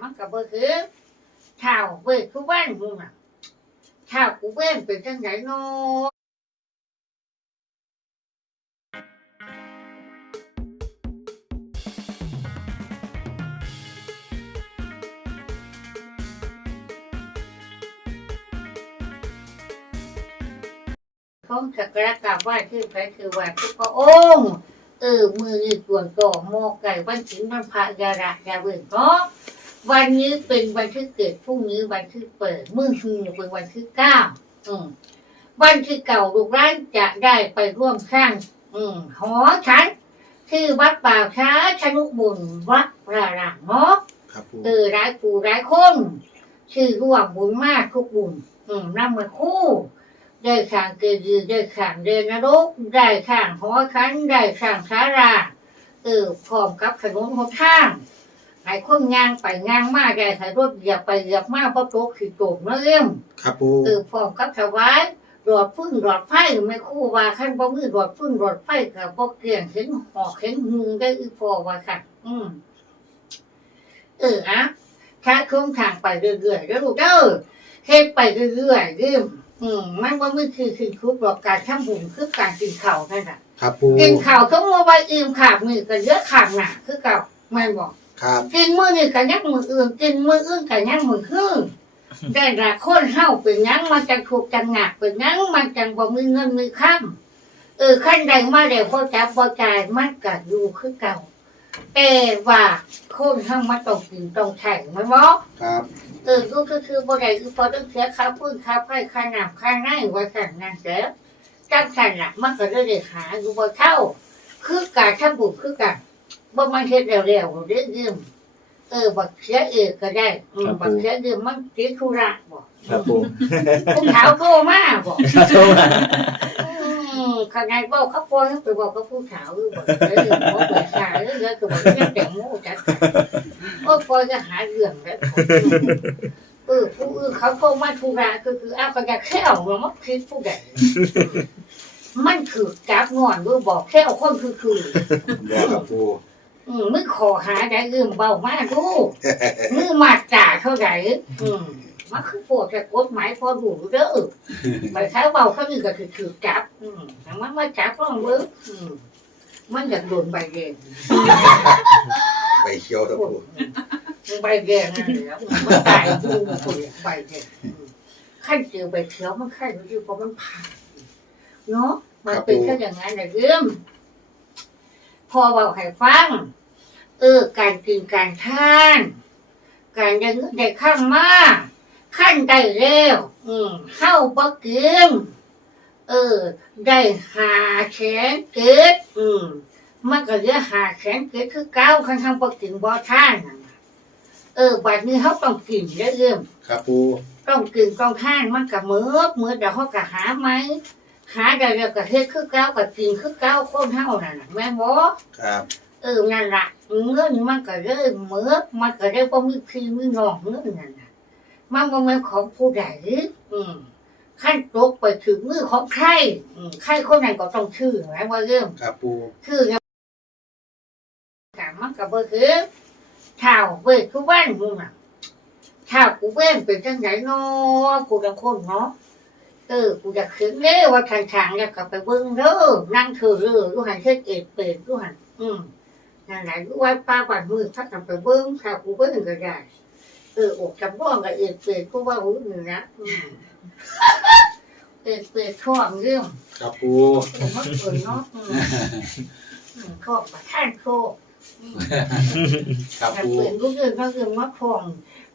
มันก็บ่คือชาเว้ยคือบ้านมึงน่ะชากูเว้นเป็นจังไดเนาะของสักระกราบไหว้ที่พรคือไหว้ทุกพระองค์เออมือนี่ส่วนต่อหมอไก่วันถึงวันพระยาระยาเบิ่งเนาะ วันนี้เป็นวันที่เกิดพรุ่งนี้วันที่เปิดมือฮือเป็นวันที่เก้าอืมวันที่เก่าลูกร้านจะได้ไปร่วมสร้าง อืมหอฉันที่วัดป่าช้าชนุบุญวัดระรางเนาะครับปูเออร้ายปู่ร้ายคนชื่อร่วมบุญมากทุกบุญอืมนำมาคู่ได้ข้างเกยือได้ข้างเดนนรก ได้ข้างหอคันได้ข้างสาราเออพร้อมกับขนมหนทาง ให้คนงานไปงานมาได้ให้รถเหยียบไปเหยียบมาเพราะโตกขีดโตกมาเรื่องครับปูเออพร้อมกับถวายหลอดพึ่งหลอดไฟไม่คู่ว่าขั้นบ่มือหลอดพึ่งหลอดไฟกับบ่เกลี่ยงเห็นหอกเห็นหึงได้อีพอว่าค่ะ อืมเอออะถ้าโครงทางไปเรื่อยๆแล้วลูกเด้อเฮ็ดไปเรื่อยๆเรื่มอืมมันว่ามือคือคือคุกหรอกการทำบุญคือการกินข้าวนั่นน่ะครับปูกินข้าวเขามาไว้อิ่มขาบมือก็เยอะขาบหนาคือเก่าแม่นบอก ครับกินมื้อนี้ก็ยักมืออื่นกินมื้ออื่นก็ยักมือคืนได้ละคนเฮาเป็นหยังมันจังถูกจังหนักเป็นหยังมันจังบ่มีเงินมีค่ำเออขั้นใดมาแล้วบ่จับบ่จ่ายมันก็อยู่คือเก่าแต่ว่าคนเฮามันต้องกินต้องใช้แม่นบ่ครับเออก็คือคือบ่ได้คือพอต้องเสียค่าพื้นค่าไฟค่าน้ำค่าไน้ว่าสั่นนั่นเด้อจังสั่นน่ะมันก็เลยได้หาอยู่บ่เท่าคือการทำบุญคือกัน บ่มันเฮ็ดแล้วๆเด้อยืมเออบักเสียเอกก็ได้อืมบักเสียยืมมันติดธุระบ่ครับปูผู้ขาวโทรมาบ่โทรมาอืมข้างในเว้าเขาปล่อยให้ไปบอกกับผู้ขาวอยู่บ่เออบ่เปิดสายเออแล้วก็บ่ได้แต่งโมจักโอ้ยปล่อยก็หาเรื่องแล้วเออผู้อื่นเขาโทรมาธุระก็คืออ้าวก็อยากแค่เอามาคิดผู้ใดมันคือจับงอนด้วยบอกแค่เอาคนคือคือ บอกครับปู อืมมึงขอหาได้ยืมเบามากดูมือมาจ่าเท่าไหร่อืมมันคือปวดแต่กฎหมายพอดูเด้อไปใช้เบาเขานี่ก็คือถือจับ อืมแต่มันมาจับก็เบิ้งอืมมันอยากโดนใบแดงใบเขียวครับปูใบแดงนั่นแหละมันตายดูคนใบแดงอืมขั้นเจอใบเขียวมันขั้นอยู่เพราะมันผ่านเนาะมันเป็นแค่อย่างนั้นแต่เรื่องพอเบาให้ฟัง เออ การกินการทาน การได้เงินได้ข้างมาขั้นได้เร็ว อืมเข้าบ่กินเออ ได้หาแขนเกิดอืมมันก็เหลือหาแขนเกิดคือเก้าขั้นทำบ่กินบ่ทานนั่นน่ะเออบัดนี้เขาต้องกินเรื่อยๆครับปูต้องกินต้องทานมันกับมือมือเดี๋ยวเขาก็หาไหมหาได้แล้วก็เฮ็ดคือเก้ากับกินคือเก้าคนเฮานั่นน่ะแม่นบ่ครับ เออนั่นล่ะ เงินมันก็เลยมือมันก็เลยบ่มีพี่มีน้องเงินนั่นน่ะมันบ่แม่นของผู้ใดอืมขั้นตกไปถึงมือของใครอืมใครคนนั้นก็ต้องชื่อแม่นว่าเรื่องครับปูคือไงการมันก็บ่คือชาวเว้ยคือบ้านมึงน่ะถ้ากูเว้นเป็นจังไหนเนาะกูจะคนเนาะเออ กูจะขึ้นเด้อว่าทางทางอยากกลับไปเบิ่งเด้อนั่งเธอเรือดูหันเช็ดเอ็ดเป็ดดูหันอืม นั่นแหละดูไว้ป้าบ้านมือถ้ากลับไปเบิ่งถ้ากูเบิ่งก็ได้เอออกจำบ้องกับเอ็ดเป็ดกูว่าหูหนึ่งนะอืมเอ็ดเป็ดท่องเรื่องครับปูเออมันเปิดเนาะอืมอืมชอบประท่านโชคอืม ครับแต่ปูเปิดลูกเอินก็คือมะพร้อง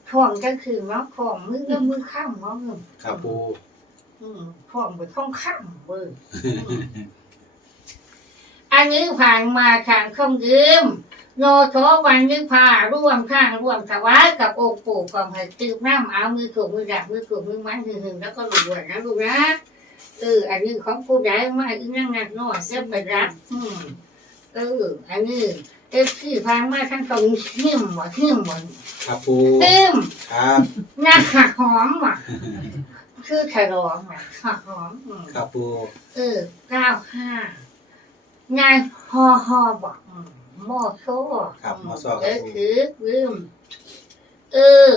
พร้องก็คือมะพร้องมือก็มือข้ามมะเงินครับปู อืมพร้องไปท่องข้ามเบิร์ อันนี้ผ่านมาทางคำยืมโนโทวันนี้พาร่วมข้างร่วมถวายกับองค์ปู่กับให้ตืมน้ำเอามือถูกมือดับมือถูกมือมันหึงๆแล้วก็รวยนะลูกนะเอออันนี้ของผู้ใหญ่มาอีกนั่งนักน้อยจะไปรับอืมเอออันนี้เอฟซีพานมาทั้งตรงหิมบ่หิมบ่ครับปูเต็มครับหน้าหักหอมว่ะคือฉลองว่ะหักหอมอืมครับปูเออเก้าห้า นายฮอฮอบอกอืมหมอโซ่ครับหมอสอคเอรับอปูคือลืมเอเออ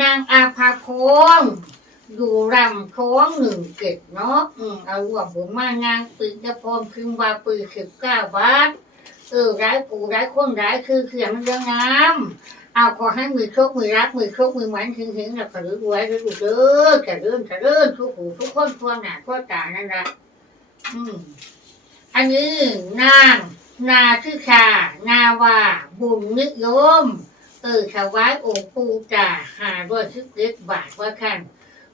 นางอาภาพงดูรำท้องหนึ่งเก็ดเนาะอืมเอารวมผมมานางปืนกระพรพึงว่าปืนสิบเก้าบาท เออร้ายกูร้ายคนร้ายคือเขียนมันเรื่องน้ำเอาขอให้มือโชคมือรักมือโชคมือหมันถึงถึงแล้วก็รวยรวยรวยเด้อจะเริ่มจะเริ่มทุกหูทุกคนทั่วหน้าทั่วตานั่นแหละอืม อันนี้นางนาคือชานาวา บุญนิยม เออถวายองค์ปูจ่าหาด้วยชิบเล็ดบาทว่าคัน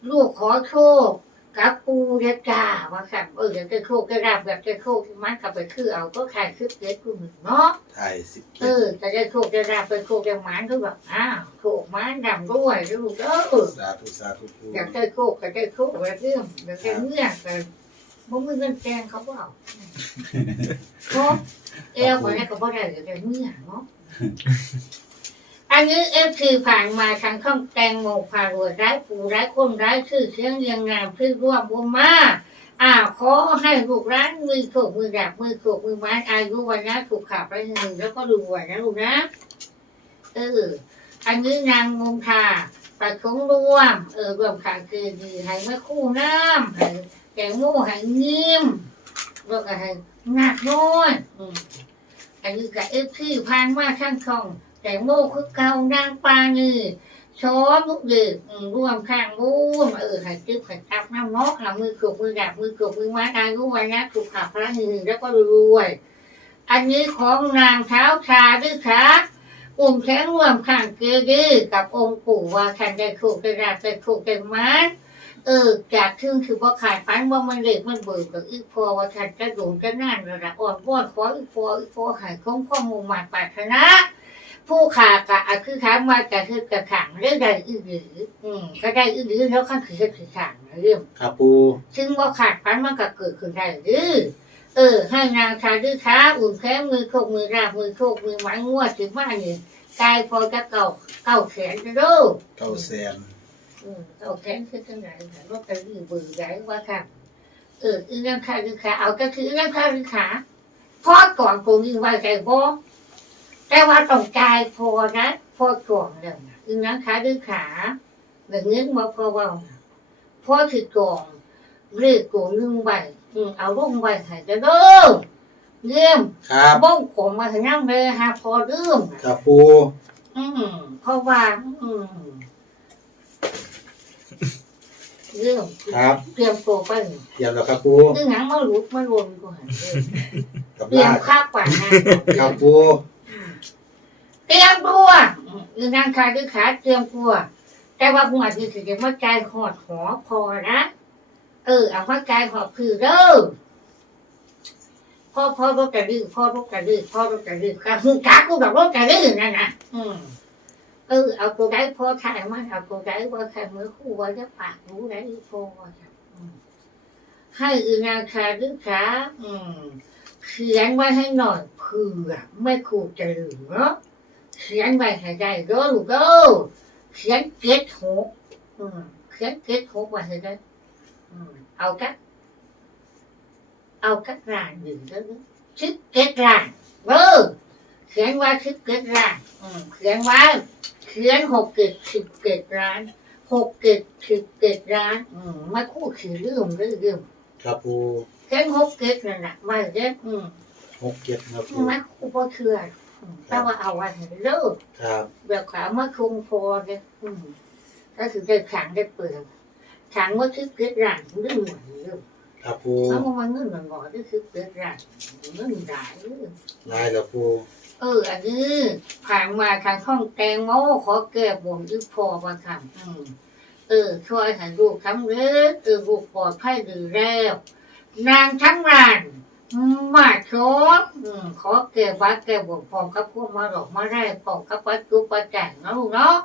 ลูกขอโชคกับปูเด็ดจ่าว่าคันเอออยากจะโชคจะรับอยากจะโชคมันกลับไปคือเอาก็ขายชิบเล็ดกูหนึ่งเนาะไทยสิบเอเจ็ดอจะได้โชคจะรับไปโชคจะหมานก็แบบอ้าวโชคหมานดำด้วยลูกเออสาธุสาธุปูอยากได้โชคก็ได้โชคแล้วเรื่องอยากได้เงื่อนก็ บ่มีเงินแกงเขาเปล่าเพราะเอวคนนี้ก็บ่ได้อยากได้เงื่อนเนาะอันนี้เอฟคือผ่านมาทางช่องแตงโมพารวยร้ายผู้ร้ายคนร้ายชื่อเสียงเรียงงามชื่อร่วมบุญมาอ่าขอให้ลูกร้านมือโขกมือดับมือโขกมือไม้อายุวันนะถูกขับไปหนึ่งแล้วก็ดูวันนะลูกนะเอออันนี้นางมงทาประสงค์ร่วม เออรวมขาคือดีให้ไม่คู่น้ำให้ แกงโม่ให้นิ่มแล้วก็ให้หนักน้อยอันนี้กับเอฟคือผ่านมาทั้งช่อง แต่โมคือเกานางปานี่ชอนลูกเด็กร่วมข้างร่วมเออให้จึ๊บให้ตับน้ำเนาะเอามือขบมือดับมือขบมือไม้อายุวันะถูกขับพระหนึ่งแล้วก็รวย อันนี้ของนางเท้าชาด้วยค่ะอุ่มแข็งร่วมข้างเกลือกับองค์ปู่ว่าท่านได้ถูกได้รับได้ถูกได้มัน เออจากทึ่งคือว่าขาดปันว่ามันเด็กมันเบิกกับอีกพอว่าท่านจะโดนจะนั่นระดับอ่อนวอนขออีกพออีกพอหายคงข้อมูลมาปรารถนาผู้ขากะอะคือถามมาจะคือกระขังเรื่องใดอือหรืออืมก็ได้อือหรือแล้วข้างคือเฮ็ดคือขังเรื่องครับปูซึ่งว่าขาดพันมันก็เกิดขึ้นได้หรือเออให้นางชาดื้อค้าอุ่นแค่มือโคกมือราบมือโคกมือไม้งวดถึงว่านี่กายพอจะเก่าเก่าแขนจะดูเก้าแสน อืมเก่าแขนคือจังไหนแต่ว่าจะยื้อบือไงว่าค่ะ เอออีนางชาดื้อค้าเอาก็คืออีนางชาดื้อค้าพอก่อนกูมีไว้ใจบ่แต่ว่าต้องจ่ายพอนะพอก่อนเลยนะคือนั้นขาดื้อขาแบบนี้มาพอว่าพอถือกล่องเรียกกล่องหนึ่งใบอืมเอาลงใบให้จะเด้อเยี่ยมครับบ้องผมมาถึงนั่งเลยฮะพอเริ่มครับปูอืมเพราะว่า อืม เรื่องครับเตรียมตัวไปเตรียมแล้วครับปูคือหนังมาลุกมาลนก่อนเออกับเตรียลามดข้าวกว่านะ ครับปูเตรียมตัวอือนางขาดื้อขาเตรียมตัว แต่ว่าหัวดีสิจะมาใจายหอดหอพอนะ เออ เอามาใจายหอดคือเด้อพ่อพ่อรถกระดื้อพ่อรถกระดื้อพ่อรถกระดื้อกระหึกากูแบบรถกระดื้อนั่นนะอืม เออเอาตัวได้พ่อถ่ายมาเอาตัวได้ว่าใครมือคู่ว่าจะปากรู้ได้พ่อให้อือนางขาดื้อขาอืมเขียนไว้ให้หน่อยเผื่อไม่ครูจะลืมเนาะเขียนไว้ให้ได้เด้อลูกเด้อเขียนเก็ดหกอืมเขียนเก็ดหกไว้ให้ได้อืมเอากักเอากักร้านอยู่เด้อชิดเก็ดร้านเออเขียนไว้ชิดเก็ดร้านอืมเขียนไว้ เขียนหกเก็ดสิบเก็ดร้านหกเก็ดสิบเก็ดร้าน อืมมาคู่ขีเรื่องเรื่องเรื่องครับปูเขียนหกเก็ดนั่นแหละไว้เด้ออืมหกเจ็ดครับปูมาคู่พอเชื่ออืมแต่ว่าเอาไว้ให้เด้อครับแบบขามาคงพอเนี่ยอืมก็คือได้ขังได้เปลือกขังว่าคือเกิดร่างเรื่องหมดเรื่องครับปูแล้วมันเงินมันบอกก็คือเกิดร่างเงินหลายเรื่อง ลายแล้วปู เออ อันนี้ผ่านมาทางห้องแตงโมขอแก้บ่มยึดพอมาทำอืมเออ ช่วยให้ลูกทั้งเล็กเออลูกปลอดภัยดีแล้ว นางทั้งรานมาชมอืมขอแก้บัตรแก้บ่มพร้อมกับพวกมาหลอกมาได้พร้อมกับวัดจุปัจจัยนะลูกเนาะ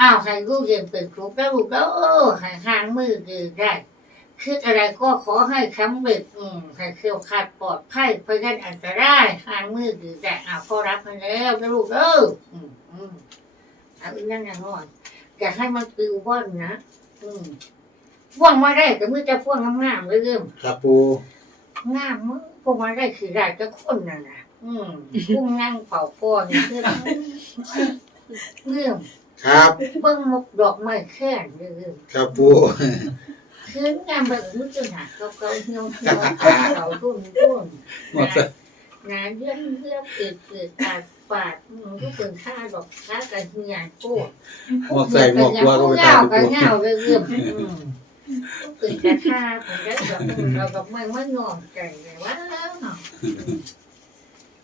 อ้าวให้ลูกเรียนเป็นครูแล้วลูกแล้วเออให้ห่างมือดีได้ คิดอะไรก็ขอให้สำเร็จอืมให้เขียวขาดปลอดภัยเพราะงั้นอันตรายห่างมือดีได้อ้าวพอรับมาแล้วนะลูกเอออืมอืมเอาอีกนั่นอย่างน้อยอยากให้มันปิวว่อนนะอืมพ่วงมาได้ก็มือจะพ่วงงามๆเลยเริ่มครับปูงามมึงพวงมาได้คือได้จะคนน่ะนะอืมพุ่งนั่งเป่าป้อนนี่คือเรื่องครับเบิ่งหมกดอกไม้แค่นเด้อครับปู คืนงานแบบมือจังหาเก่าเกาเหี่ยวเหี่ยเก่ารุ่นรุ่นหมดเลยงานเรื่องเรื่องเกิดเกิดปาดปาดมันก็เป็นค่าดอกค่ากันเหี่ยโก้หมวกใส่หมวกกลัวก็ไปเงาตามกันปูเงาเรื่องก็เกิดกระทาผมได้แบบเรากับไม่ไม่งอมใจเลยว่า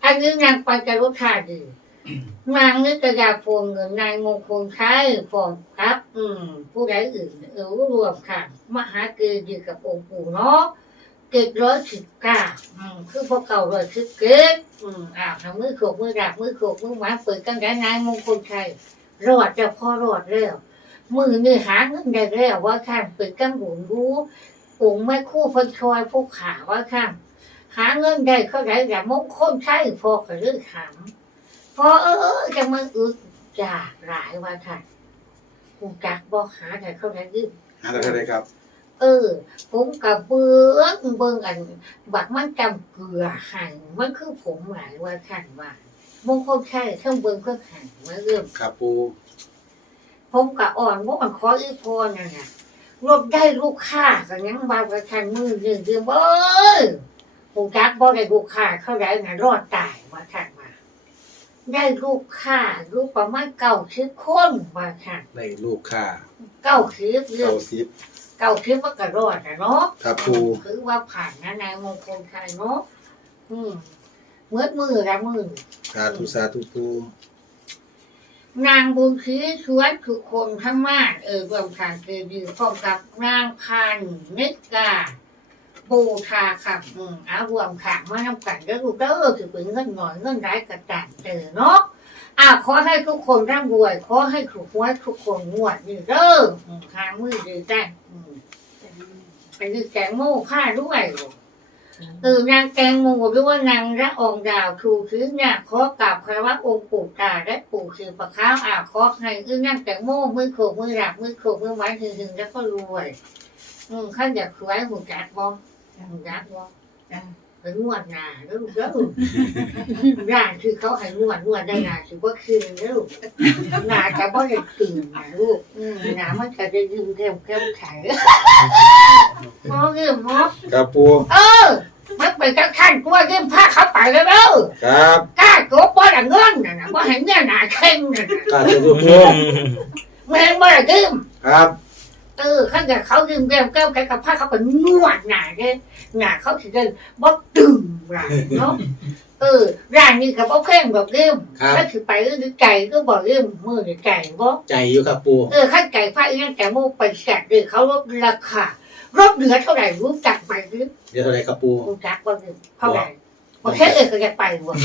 อันนี้นางปัญจรุธาดี นางนึกกระยาโพงเงินนายมงคลใช้ฟอมครับ อืม ผู้ใดอื่นเออรวมค่ะ มหาเกดีกับองค์ปู่เนาะเกตร้อยสิบเก้าอืมคือพวกเก่าร้อยสิบเกตอืมอ้าวทำมือโขกมือดักมือโขกมือหมาเปิดกันได้นายมงคลชัยรอดจะพอรอดแล้วมือนี่หาเงินได้แล้วว่าข้างเปิดกังหูรู้องค์แม่คู่เพันชอยผู้ขาว่าข้างหาเงินได้เขาได้แต่มงคลใช่พอกับเรื่องถาม พอเออจะมาอึดจากหลายว่าท่านกูจักบอกหาแต่เขาได้ยืมหาได้เลยครับ เออ ผมกับเบื้องเบื้องอัน บักมันจำเกลือหันมันคือผมหลายว่าท่านว่ามงคลใช่เครื่องเบื้องเครื่องหันมาเริ่มครับปูผมกับอ่อนว่ามันขออีพรน่ะนะรถได้ลูกค้ากันยังบาประชันมือเดือนเดือนเอ้ยผมจักบ่ได้ลูกค้าเข้าได้นะรอดตายว่าท่านมา ได้ลูกค้าลูกประมาณเก้าสิบคนว่าท่านได้ลูกค้าเก้าสิบเรื่อเก้างสิบเก้าสิบมันก็รอดนะเนาะครับปูคือว่าผ่านนะนายมงคลชัยเนาะอืมเมื่อมือละมือสาธุสาธุปูนางบุญชีชวนทุกคนทั้งมานเออรวมทางคือดีพร้อมกับนางพันนิกา บูชาค่ะอืมเอารวมค่ะมานำกันเด้อลูกเด้อถือเป็นเงินหน่อยเงินร้ายกระตันเจอเนาะอ่าขอให้ทุกคนร่ำรวย ขอให้ถูกหวยทุกคนงวดนี่เด้ออืมทางมือดีได้อืมเป็นแกงโม่ค่าด้วยลูกเออนางแตงโมหรือว่านางระอองดาวถูกคือเนี่ยขอกราบคารวะองค์ปู่ตาและปู่คือประค้าวอ่าขอให้อือนางแตงโมมือโขกมือหลับมือโขกมือไม้ถึงถึงแล้วก็รวย อืมขั้นอยากสวยหุ่นจัดบ่หุ่ นจัดบ่เป็นนวดหนาแล้วลูกเด้อร้านคือเขาให้นวดนวดได้หนาถือว่าคืนแล้วลูกหนาจะบ่ได้ตื่นนะลูกอืมหนามันก็จะยืมแก้มแก้มไข่มองเรื่องมองครับปูเออมันเป็นจังขั้นตัวยืมผ้าเขาไปแล้วเด้อครับกล้าตัวบ่ละเงินน่ะนะบ่ให้เงินหนาเข่งน่ะนะสาธุปูแม่งบ่ละยืมครับ เออข้าจะเขายืมแก้วแก้วแก้กับผ้าเขาเป็นนวดหนาเด้หนาเขาสิเดินบ่ตึงร้านเนาะเออร้านนี้ก็บ่เพ่งบ่ยืมครับถ้าสิไปหรือไก่ก็บ่ยืมมือนี่ไก่บ่ใจอยู่ครับปูเออข้าไก่ผ้าอีนั่นแต่โมไปแสกเลยเขาลดราคารถเหลือเท่าไหร่รู้จักไหมหรือเดี๋ยวเท่าไหรครับปูรู้จักบ่ยืมเท่าไหร่บ่แค่เออก็อยากไปบ่อ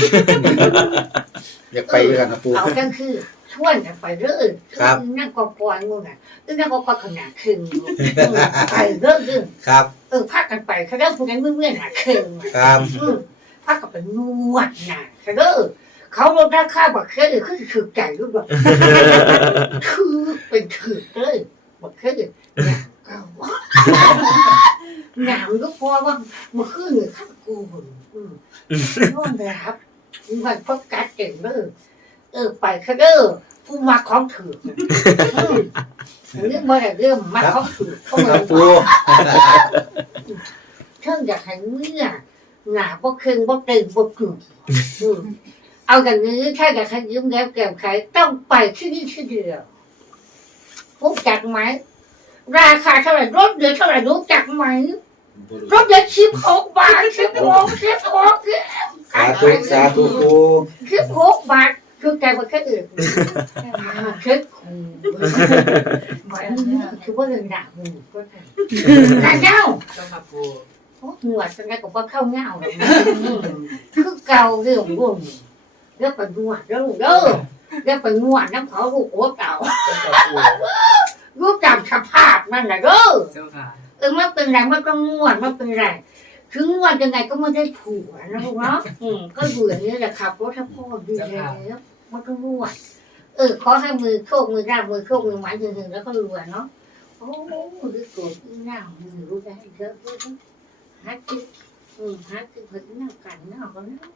ยากไปด้วยกันนะปูเอาจังคือ ชวนกันไปเรื่อยครับ นั่งกองกอยงูน่ะนั่งกองกอยขนาดครึ่งไปเรื่อยครับเออพากันไปเขาเริ่มพูดกันเมื่อๆหนาครึ่งครับอืมพากันไปนวดหนาเขาเด้อเขาลดราคาบักเคยคือถือใจรู้บ่คือเป็นถือเลยบักเคยหนามเก่าหนามก็พอว่ามันคือหนึ่งข้างกูอืมนอนรับมันพบกัดเก่งเด้อ เออไปเขาเด้อผู้มาของถืออืมเรื่องบ่ได้เรื่องมาของถือเขาเหมืคอรับนปูเท่งอยากให้เมื่อหนาบ่เคืองบ่เต็งบ่กึ่งอืมเอาอย่างนี้ถ้าอยากให้ยืมแล้วแก้มขายต้องไปที่นี่ที่เดียวรู้จักไหมราคาเท่าไหร่รถเดือนเท่าไหร่รู้จักไหมรถเดือนชิบหกบาทชิบหกชิบหกสาธุสาธุปูชิบหกบาท คือใจว่าแค่อื่นเช็คูมันคือว่าเรื่องด่าหูก็ได้ด่าเจ้าต้องาโอ้หนวดจังไงก็ว่าเข้าเงาคือเก่าเรื่องรุ่นเรื่องป็นหนวดเรื่องเด้อเรื่องป็นหนวดน้ำเขาลูหัวเก่ารูปจำสภาพนั่นแหละเด้อเออมันเป็นไรมันก็งวดมันเป็นไรถึงงวดยังไงก็ไม่ได้ผัวนะลูกเนาะก็อยู่อย่างนี้แหละครับรถถ้าพ่อดีแล้ว มันก็งวดเออขอให้มือโชคมือด้ามมือโชคมือหมายถึงถึงแล้วก็รวยเนาะโอ้ดูโกรธอีหน้ามือรู้ได้เยอะเลยฮัทจิอืมฮัทจิเพิ่งนั่งกันนั่งก็นั่ง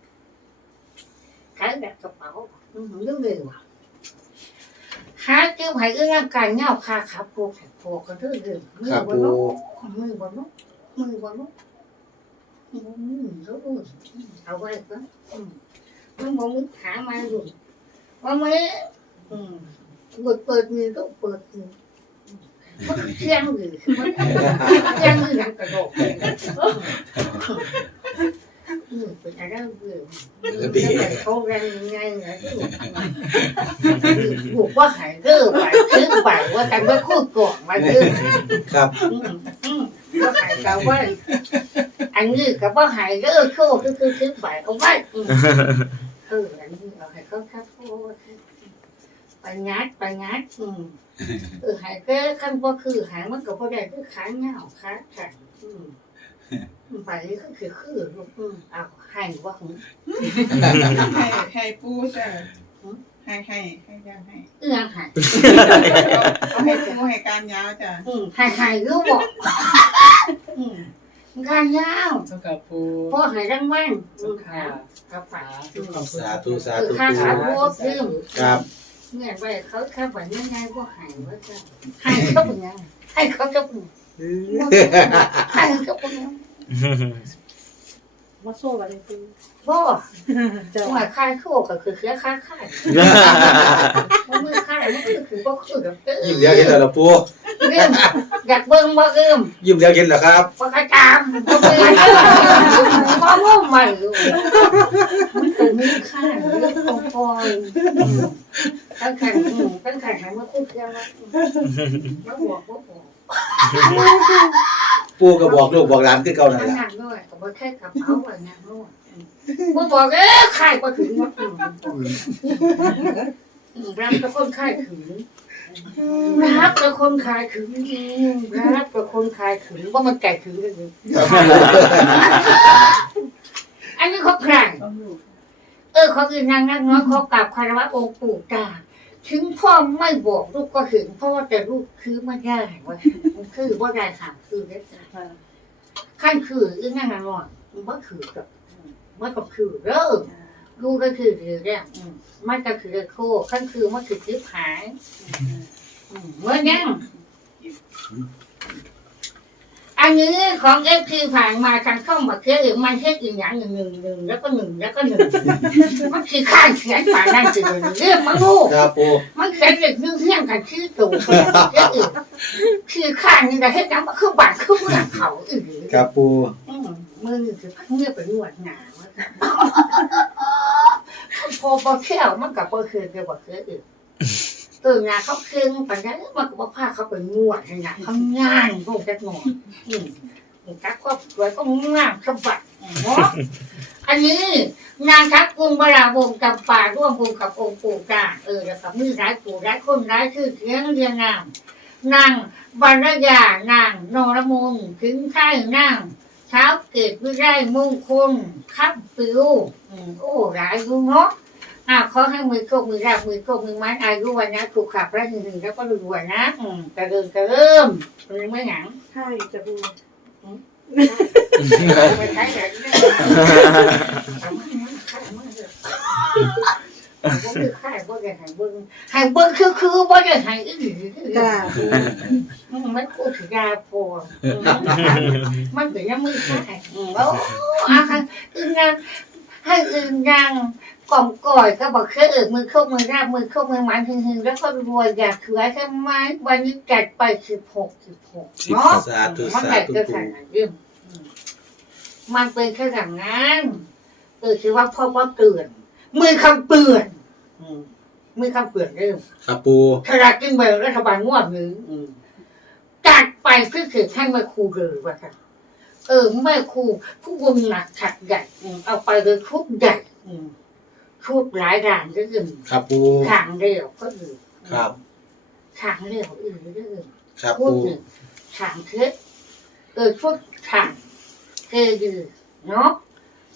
ขายแบบกระเป๋าอืมเรื่องเลยว่ะหาเจ้าไผ่เอื้องการเงาคาขับโปกแขกโปกกันเรื่อยๆมือครับบนปูนกมือบนนกมือบนนกมือแล้วเอาไว้ก็อืมมันบอกมึงหามาดู ว่ามึงอืมเปิดเปิดมือก็เปิดมือมันเที่ยงหรือมันเที่ยงหรือยังกระโดดอืมเป็นอะไรเบื่อเขาแรงยังไงนะบุกว่าหายเด้อไปซื้อไปว่าแต่ไม่คู่กล่องมาเด้อครับอืมอืมว่าหายกับว่าอันนี้กับว่าหายเด้อโชคคือคือซื้อไปเอาไว้อืมเอออันนี้ เอาให้เขาคัดโทษไปงัดไปงัดอืมเออหายเด้อขั้นว่าคือหายมันก็พอได้คือขาเงาขาแข็งอืมไปก็คือคือลูกอืมเอาให้ว่าของให้ให้ปูจ้ะให้ให้ให้ย่างให้เอื้องหายเอาให้ปูให้การยาวจ้ะอืมหายหายรู้บอกอืม การยาวเจ้ากับปูพ่อหายรังวันอืเจ้ามค่ะครับฝาสาธุสาเออธุข้าปูขาบัวพิมครับเนี่ยไปเขาข้าฝันยังไงพ่อหายว่าจะให้เขาเป็นยังให้เขาจะเป็นให้เขาเป็นยังมาโซ่อะไรปูพ่อจะหมายค่ายโคก็คือเสียค่าค่ายมันมือค่ายมันคือคือบ่คือกับเอยิ้มเดียวเห็นแล้วล่ะปูเรื่ องอยากเบิ่งบ่เอิ่มยิ้มเดียวเห็นแล้วครับปากจามบ่เป็นบ่ม่วงใหม่อยู่มันตรงนี้ค่ายเรื่องของพอยตั้งขันตั้งขันหันมาคู่เคียงว่ามาบอกบ่บอกปูก็บอกลูกบอกหลานคือเก่านั่นอันแหละนั้นด้วยก็บ่แค่กับเขาว่างั้นโน่นบ่บอกเอ้ค่ายบ่ถึงว่ารับแต่คนค่ายถึง รับแต่คนขายถึงจริงรับแต่คนขายถึงว่ามันไก่ถึงกันอยู่อันนี้เขาใครเออเขาคือนางนักน้อยเขากราบคารวะองค์ปู่ตาถึงพ่อไม่บอกลูกก็ถึงเพราะว่าแต่ลูกคือไม่ได้ว่าคือว่าได้ค่ะคือได้จ้ะขั้นคืออีนั่งนอนมันคือกับมันก็คือเด้อ ลูกก็คือคือเนี่ยอืมมันก็คือโคขั้นคือมันคือคือผายอืมเมื่อยังอันนี้ของเอฟคือผ่านมาทางเข้ามาเที่ยวมันเที่ยวอีกอย่างหนึ่งหนึ่งหนึ่งแล้วก็หนึ่งแล้วก็หนึ่งมันคือข้างเขียนผ่านนั่นคือเรื่องมันลูกครับปูมันเขียนเรื่องเรื่องกันชื่อตู่เรื่องอื่นคือข้างนี่แต่ให้จำว่าคือบ้านคือเมืองเขาอื่นครับปูอืมมือนี่คือพักเงียบไปนวดหนา ว่าซั่นพอพอเที่ยวมันกับพอคืนเดียวกับคืนอื่นตื่นงานเขาคืนปัญญามันก็บอกพาเขาไปนวดให้หนักเขาง่ายพวกจะนอนอืมกักครอบครัวก็ง่ายสบัดเนาะอันนี้นางทักกุงบราวงจำป่าร่วมวงกับองค์ปู่กาเออแล้วกับมือร้ายปู่ร้ายคนร้ายชื่อเสียงเรียงนามนางบรรยานางนรมนถึงค่ายนาง เช้าเกตวิไรมงคลคับปิวอืมโอ้ร้ายอยู่เนาะอ่าขอให้มือโชคมือราบมือโชคมือไม้อายุวันนะถูกขับไล่หนึ่งแล้วก็รวยๆนะอืมกระเดินกระเริ่มเป็นไม่หยังใช่จะปูไปใช้แบบนี้ ทำให้มันขายมันเถอะบ่คือขายบ่ได้ให้เบิ่งให้เบิ่งคือคือบ่ได้ให้อีหลีจ้ามันกูถือยาพอมันเป็นยังมือขายโอ้อาค่ะอึนางให้อึนางกล่อมก่อยก็บอกเคยเอิกมือเข้ามือราบมือเข้ามือหมันหึงๆแล้วก็รวยอยากถือใช่ไหมวันนี้จัดไปสิบหกสิบหกเนาะสาธุมันสาได้ธุก็ปูขนาดนี้มันเป็นแค่อย่างนั้นเออคือว่าพ่อว่าเตือนมือคำเตือน อืมมือคำเตือนเริ่มครับปูขนาดกินเบลรัฐบาลงวดหนึ่งอืมจัดไปเพื่อคือท่านแม่ครูเลยว่าค่ะเออแม่ครูผู้บุญหนักขัดใหญ่อืมเอาไปเลยชุดใหญ่อืมชุดหลายด่านก็อื่นครับปูขางเดียวก็อื่นครับขางเดียวอื่นก็อื่นครับพูดปูหนึ่งถามเท็จเออพูดถามเกยือเนาะ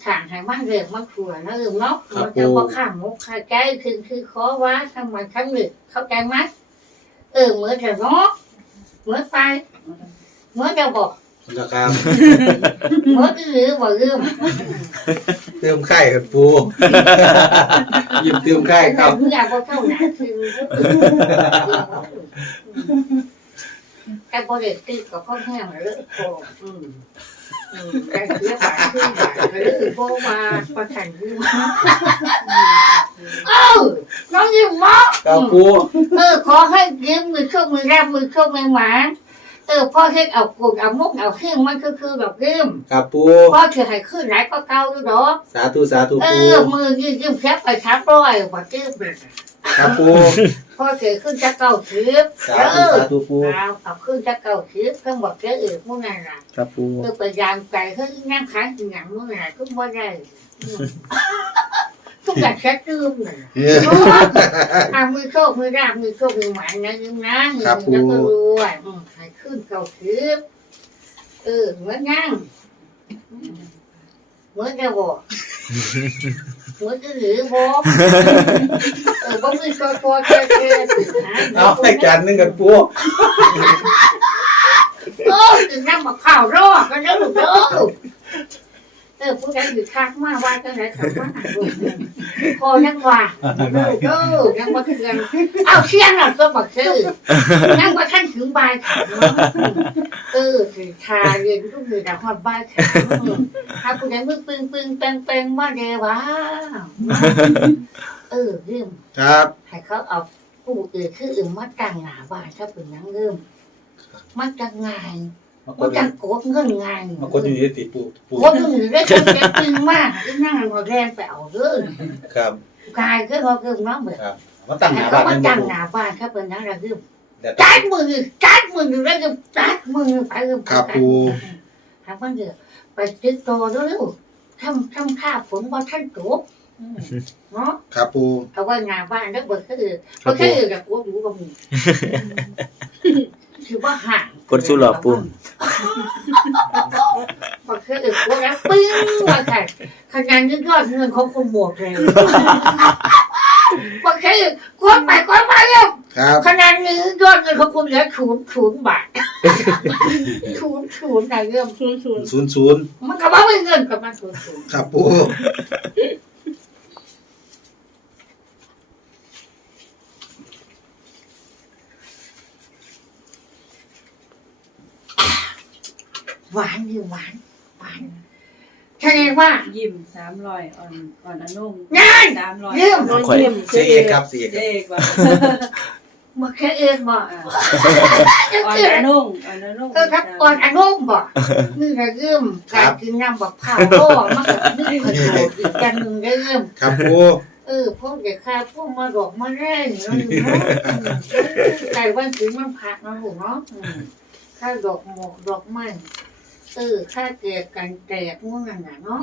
ถามให้มันเรียกมันครัวนะเออเนาะมันจะว่าข้ามมุกข้าใจคือคือขอว่าทำไมทำหนึ่งเข้าใจไหมเออเหมือนจะเนาะเหมือนไปเหมือนจะบอกนะครับเมื่อหรือบ่ลืมเติมไข่ครับปูหยิบเติมไข่ครับอยากบ่เข้าหนาคือแต่บ่ได้ติดกับข้าวแห้งเลยโคอืมอืม แต่เสียบาทขึ้นบาทเลยโบมาประทันยืมเออน้องยิ้มมอครับปูเออขอให้ยืมมือโชคมือแรกมือโชคมือหมา เออพ่อเฮ็ดเอากุดเอามุกเอาเครื่องมันคือคือแบบยืมครับปูพ่อถือให้ขึ้นไหนก็เก่าอยู่ดอกสาธุสาธุเอปูอมือยืมยืมแค่ไปทับร้อยบ่ยืมเลยครับปูพ่อถือขึ้นจะเก่าถือสาเอธุอสาธุปูเอาเอาขึ้นจะเก่าถือเครื่องบอกแค่อื่นพวกนั้นล่ะครับปูเออไปยามใจเฮ้ยนั่งค้างกินอย่างพวกนั้นก็บ่ได้อืม ทุกอย่างแค่ตืมเลยอามือโชคมือราบมือโชคมือหมันนะยืมนะยืมแล้วก็รวยอืมให้ขึ้นเก่าถือเออเหมือนนั่งอืมเหมือนจะบอกเหมือนจะหรือบอกเออบ่มีตัวตัวแค่แค่ติดหาเอาให้จานหนึงกันปูโอ้ถึงนั่งมาข่าวรอดกันแล้วลูกเด้อ เออผู้ใดอยู่ข้างมาว่าจังไหนขับมาลูกพอยังว่าลูกเด้อยังบ่ถึงกันเอาเชียงน่ะก็บอกคือนั่งว่าท่านถึงบ่ายค่ะเออถือชาเย็นทุกมือดาวฮอดบ่ายค่ะถ้าผู้ใดมือปึงปึงแปงแปงว่าเดวะเออเรื่องครับให้เขาเอาผู้อื่นคืออื่นมาตั้งหน้าบ้านถ้าเป็นนังเริ่มมันจะง่าย มากมันดจะโกดเงินง่ายมากดอยู่ที่ติปูปูโกดเงินได้คนจะปึงมากที่นั่งเราแรงไปเอาเรื่องครับกายก็เราเริ่มน้องเบิดครับมาตั้งหให้น้าเขาบ้านมานั่นตั้งปูหน้าบ้านถ้าเป็นนังเราเริ่มเดี๋ยวจัดมือจัดมือแล้วก็จัดมือไปเลยครับปูทำมันเถอะไปติดต่อเร็วๆทำทำข้าฝนว่าท่านจบอืมเนาะครับปูเอาไว้งานบ้านแล้วเบิกก็คือครัเบิบกปูก็คือกับกูอยู่กับมึง คือว่าห่างกดสู้หรอปูเบิกก็คือกูแล้วปึ้งว่าค่ะคะแนนยอดเงินของคนบวกเลยเบิกก็คือกดไปกดไปแล้วครับคะแนนนี้ยอดเงินของคุณเหลือศูนย์ศูนย์บาทศูนย์ศูนย์ไหนเรื่องศูนย์ศูนย์ศูนย์ศูนย์มันก็ว่าไม่เงินกับมันศูนย์ศูนย์ครับปู หวานอยู่หวานหวานแสดงว่า ยิ้มสามร้อยอ่อนอ่อนอนุ่มนั่นสามร้อยเยี่ยม น้องค่อยยิ้มเสียเอกครับเสียเอกเจ๊กว่าเมื่อแค่เองบอกอ่าจะอ่อนเกิอดนุ่มอ่อนอนุ่มเออครับอ่อนอนุมบอกนี่ระเริ่มการกินน้ำบักข้าวก็มันก็นี่คือโดดอีกอย่างหนึ่งเริ่มครับปูเออพวกเด็กข้าพวกมาดอกมาแร่เนาะไก่วันถึงมันผักนะลูกเนาะข้าดอกหมกดอกไม้ เออข้าเกลียกันแตกง่วงนั่นน่ะเนาะ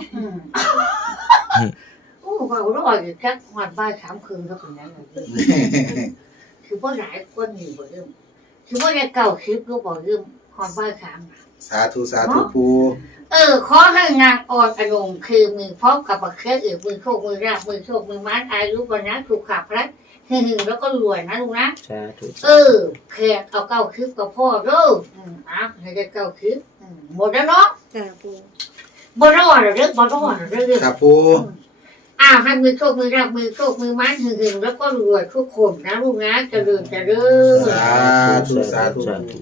โอ้เรารอดอยู่จักหอดบ่ายสามคืนก็เป็นนั้นเลยคือว่าหลายคนนี่บ่เริ่มคือว่าได้เก่าคลิปก็บ่เริ่มหอดบ่ายสามสาธุสาธุปูเออ ขอให้นางออนอนงคือมือพร้อมกับบักเครืออื่นมือโชคมือราบมือโชคมือมัดอายุวันนะถูกขับรัด หึงๆแล้วก็รวยนะลุงนะสาธุเออแขกเอาเก้าคลิปกับพ่อเด้ออืมอะให้ได้เก้าคลิปอืมหมดแล้วเนาะจ้าปูบ่รอดเรื่องบ่รอดเรื่องครับปูอ้าวให้มือโชคมือราบมือโชคมือมัดหึงๆแล้วก็รวยทุกคนนะลุงนะเจริญเจริญ สาธุสาธุสาธุ